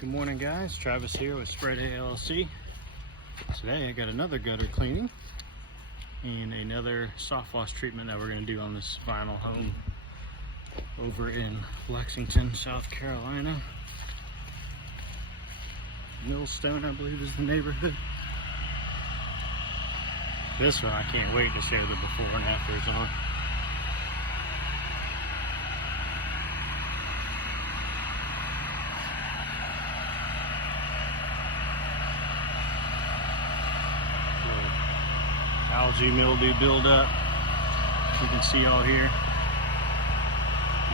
Good morning, guys. Travis here with Spread LLC. Today I got another gutter cleaning and another soft wash treatment that we're going to do on this vinyl home over in Lexington, South Carolina. Millstone, I believe, is the neighborhood. This one I can't wait to share the before and afters on. Algae mildew buildup, you can see all here.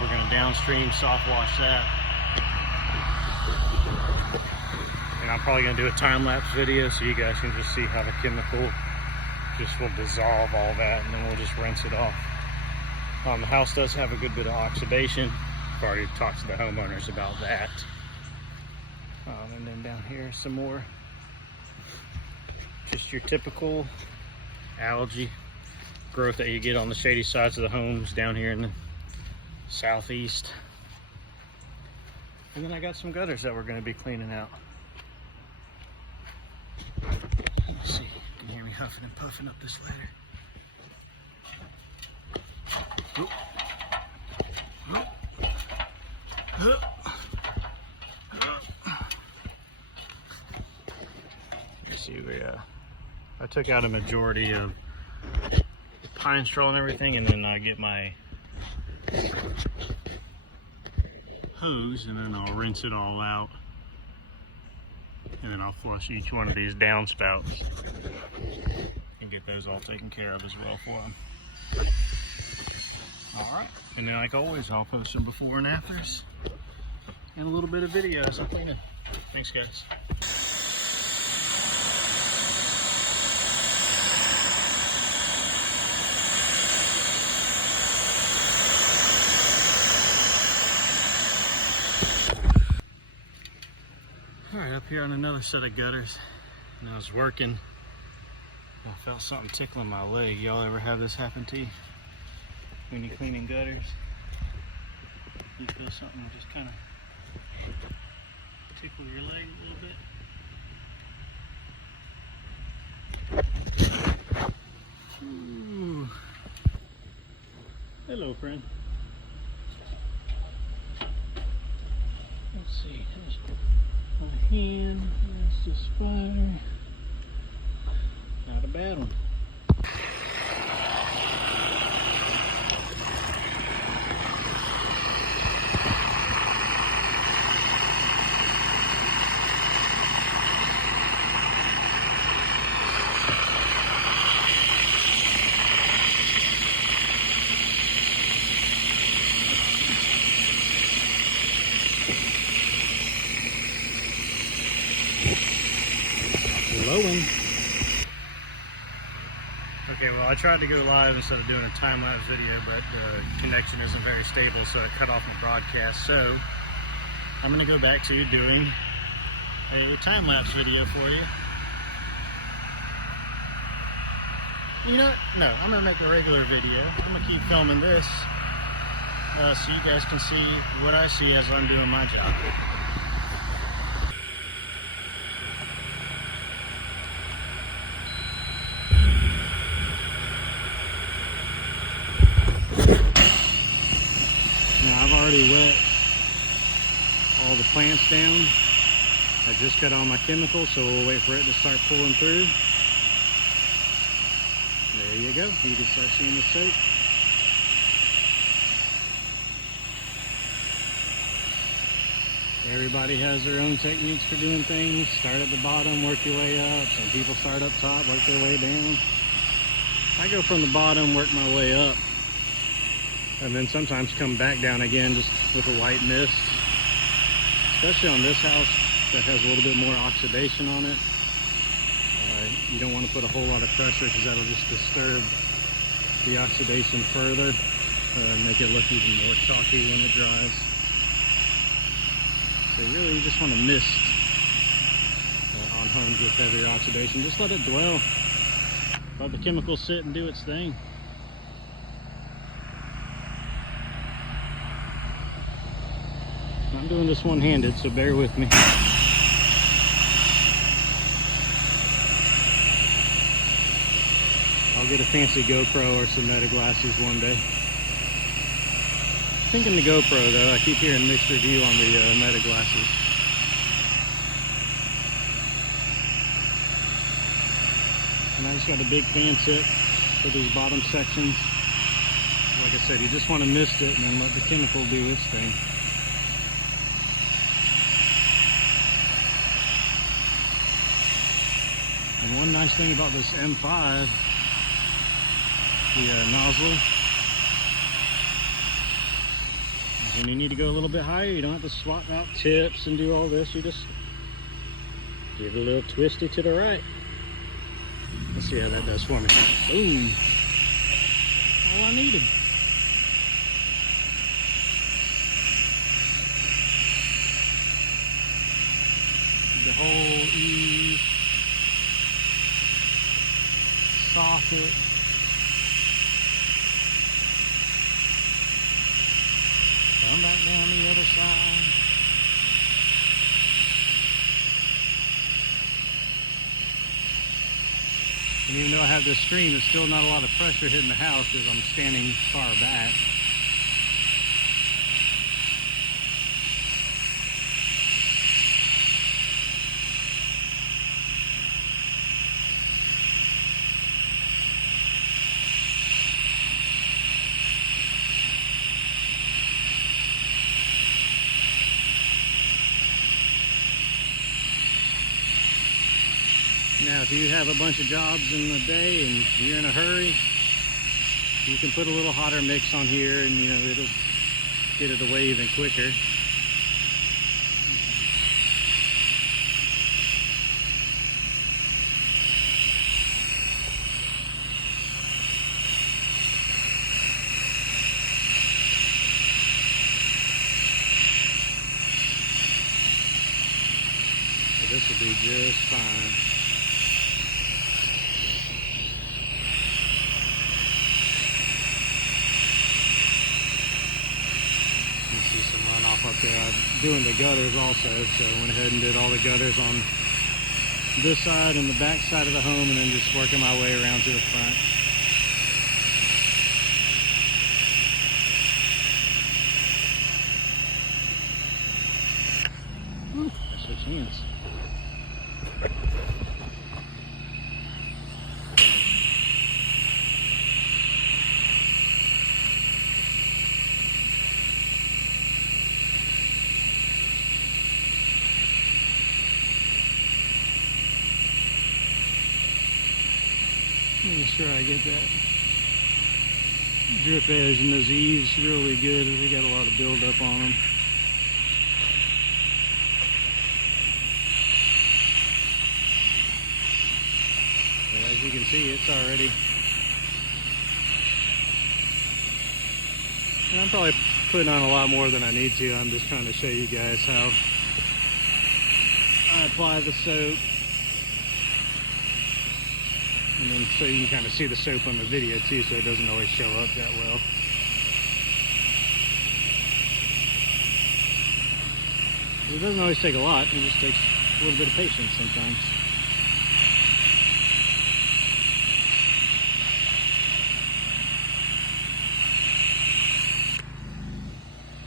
We're going to downstream soft wash that, and I'm probably going to do a time-lapse video so you guys can just see how the chemical just will dissolve all that, and then we'll just rinse it off. The house does have a good bit of oxidation. I've already talked to the homeowners about that. And then down here some more, just your typical algae growth that you get on the shady sides of the homes down here in the southeast. And then I got some gutters that we're going to be cleaning out. Let's see, you can hear me huffing and puffing up this ladder. Oop. You see, I took out a majority of pine straw and everything, and then I get my hose and then I'll rinse it all out, and then I'll flush each one of these downspouts and get those all taken care of as well for them. Alright, and then like always I'll post some before and afters and a little bit of video as I'm cleaning. Thanks, guys. Alright, up here on another set of gutters, and I was working, I felt something tickling my leg. Y'all ever have this happen to you? When you're cleaning gutters, you feel something just kind of tickle your leg a little bit? Ooh. Hello, friend. Let's see. There's my hand, that's the spider. Not a bad one. Okay, well, I tried to go live instead of doing a time-lapse video, but the connection isn't very stable, so it cut off my broadcast. So I'm going to go back to doing a time-lapse video for you. You know what? No, I'm going to make a regular video. I'm going to keep filming this so you guys can see what I see as I'm doing my job. I've already wet all the plants down. I just got all my chemicals, so we'll wait for it to start pulling through. There you go. You can start seeing the soap. Everybody has their own techniques for doing things. Start at the bottom, work your way up. Some people start up top, work their way down. I go from the bottom, work my way up, and then sometimes come back down again just with a white mist. Especially on this house that has a little bit more oxidation on it. You don't want to put a whole lot of pressure because that'll just disturb the oxidation further, make it look even more chalky when it dries. So really you just want to mist on homes with heavier oxidation. Just let it dwell. Let the chemical sit and do its thing. I'm doing this one-handed, so bear with me. get a fancy GoPro or some meta glasses one day. Thinking the GoPro though, I keep hearing mixed review on the meta glasses. And I just got a big fan tip for these bottom sections. Like I said, you just want to mist it and then let the chemical do its thing. And one nice thing about this M5, the nozzle, is when you need to go a little bit higher, you don't have to swap out tips and do all this. You just give it a little twisty to the right. Let's see how that does for me. Boom. All I needed. The whole E socket. Come back down the other side. And even though I have this screen, there's still not a lot of pressure hitting the house because I'm standing far back. Now, if you have a bunch of jobs in the day and you're in a hurry, you can put a little hotter mix on here and, you know, it'll get it away even quicker. So this will be just fine. Up there, I'm doing the gutters also, so I went ahead and did all the gutters on this side and the back side of the home, and then just working my way around to the front. Whew, I switched hands. Make sure I get that drip edge and those eaves really good. They got a lot of buildup on them. But as you can see, it's already. And I'm probably putting on a lot more than I need to. I'm just trying to show you guys how I apply the soap. And then so you can kind of see the soap on the video too, so it doesn't always show up that well. It doesn't always take a lot, it just takes a little bit of patience sometimes.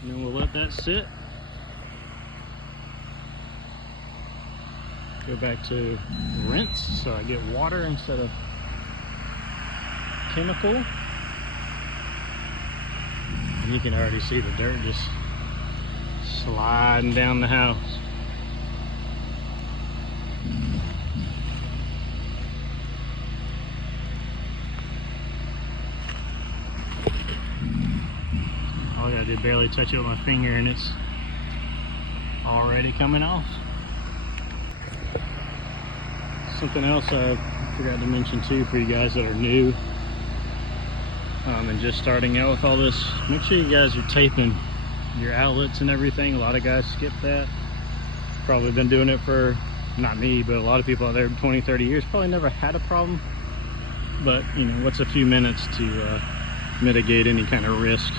And then we'll let that sit. Go back to rinse, so I get water instead of chemical. And you can already see the dirt just sliding down the house. All I gotta do, barely touch it with my finger and it's already coming off. Something else I forgot to mention too for you guys that are new and just starting out with all this, make sure you guys are taping your outlets and everything. A lot of guys skip that. Probably been doing it for, not me, but a lot of people out there 20-30 years, probably never had a problem. But you know, what's a few minutes to mitigate any kind of risk.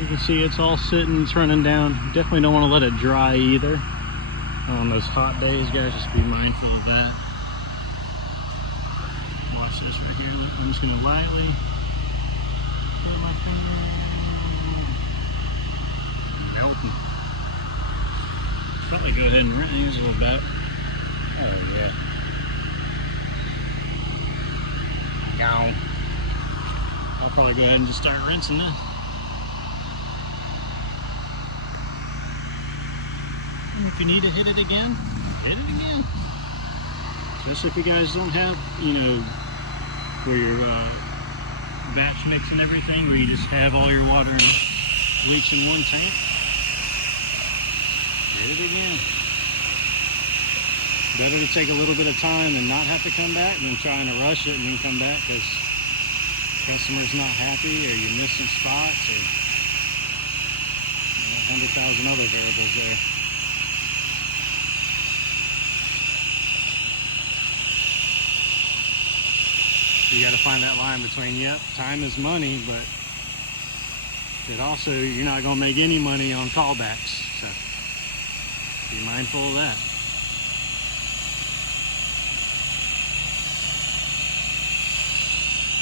You can see it's all sitting, it's running down. Definitely don't want to let it dry either. On those hot days, guys, just be mindful of that. Watch this right here. Look, I'm just going to lightly put my finger. Melting. Probably go ahead and rinse a little bit. Oh, yeah. Now, I'll probably go ahead and just start rinsing this. If you need to hit it again, hit it again. Especially if you guys don't have, you know, where your batch mix and everything, where you just have all your water bleach in one tank. Hit it again. Better to take a little bit of time and not have to come back than trying to rush it and then come back because customer's not happy or you're missing spots or 100,000 other variables there. You got to find that line between, yep, time is money, but it also, you're not going to make any money on callbacks. So be mindful of that.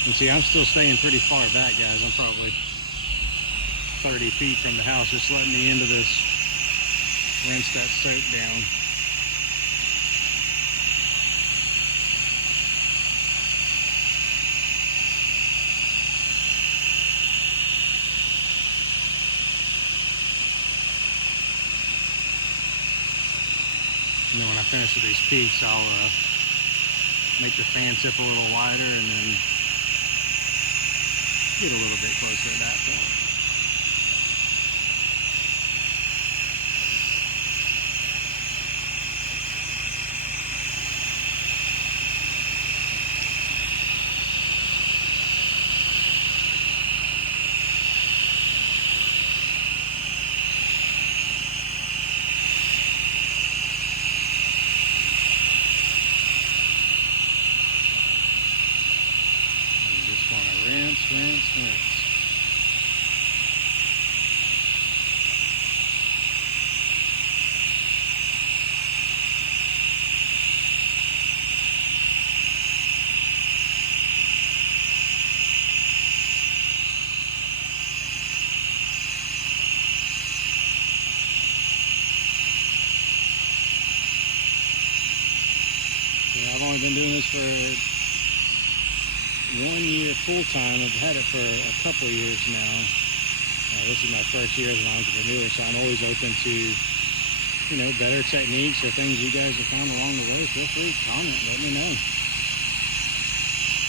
And see, I'm still staying pretty far back, guys. I'm probably 30 feet from the house, just letting me into this, rinse that soap down. And then when I finish with these peaks, I'll make the fan tip a little wider and then get a little bit closer to that point. Rinse. I've only been doing this for 1 year full time. I've had it for a couple of years now. This is my first year as an entrepreneur, so I'm always open to, you know, better techniques or things you guys have found along the way. Feel free to comment, let me know.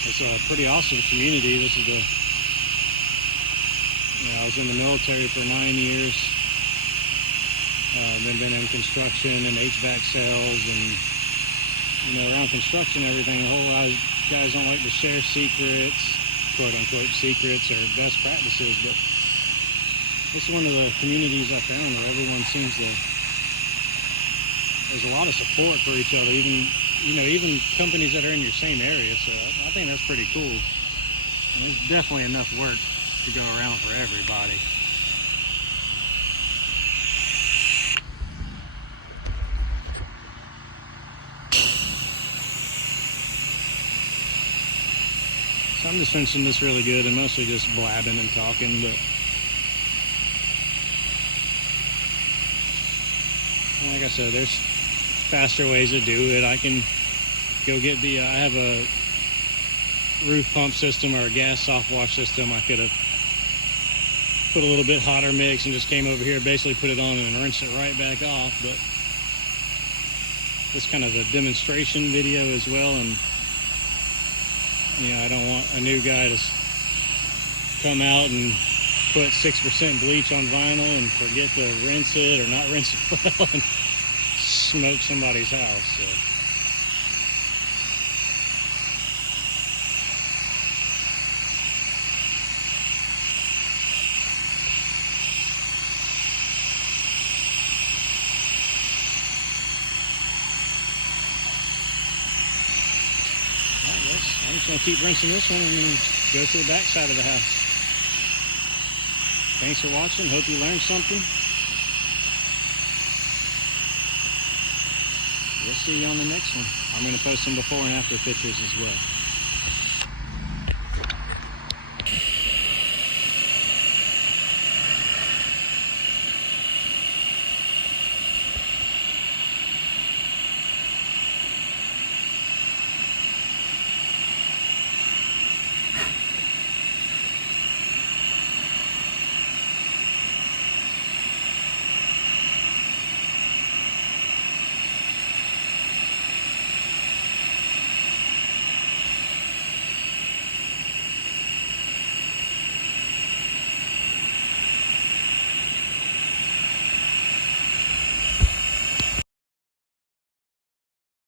It's a pretty awesome community. This is the, you know, I was in the military for 9 years. Then been in construction and HVAC sales, and you know, around construction, everything. A whole lot of guys don't like to share secrets, quote unquote secrets or best practices, but it's one of the communities I found where everyone seems to, there's a lot of support for each other, even, you know, even companies that are in your same area. So I think that's pretty cool. And there's definitely enough work to go around for everybody. So I'm just finishing this really good and mostly just blabbing and talking, but like I said, there's faster ways to do it. I can go get the, I have a roof pump system or a gas soft wash system. I could have put a little bit hotter mix and just came over here, basically put it on and rinsed it right back off. But this kind of a demonstration video as well, and you know, I don't want a new guy to come out and put 6% bleach on vinyl and forget to rinse it or not rinse it well and smoke somebody's house. So. I'm just going to keep rinsing this one and then go to the back side of the house. Thanks for watching. Hope you learned something. we'll see you on the next one. I'm going to post some before and after pictures as well.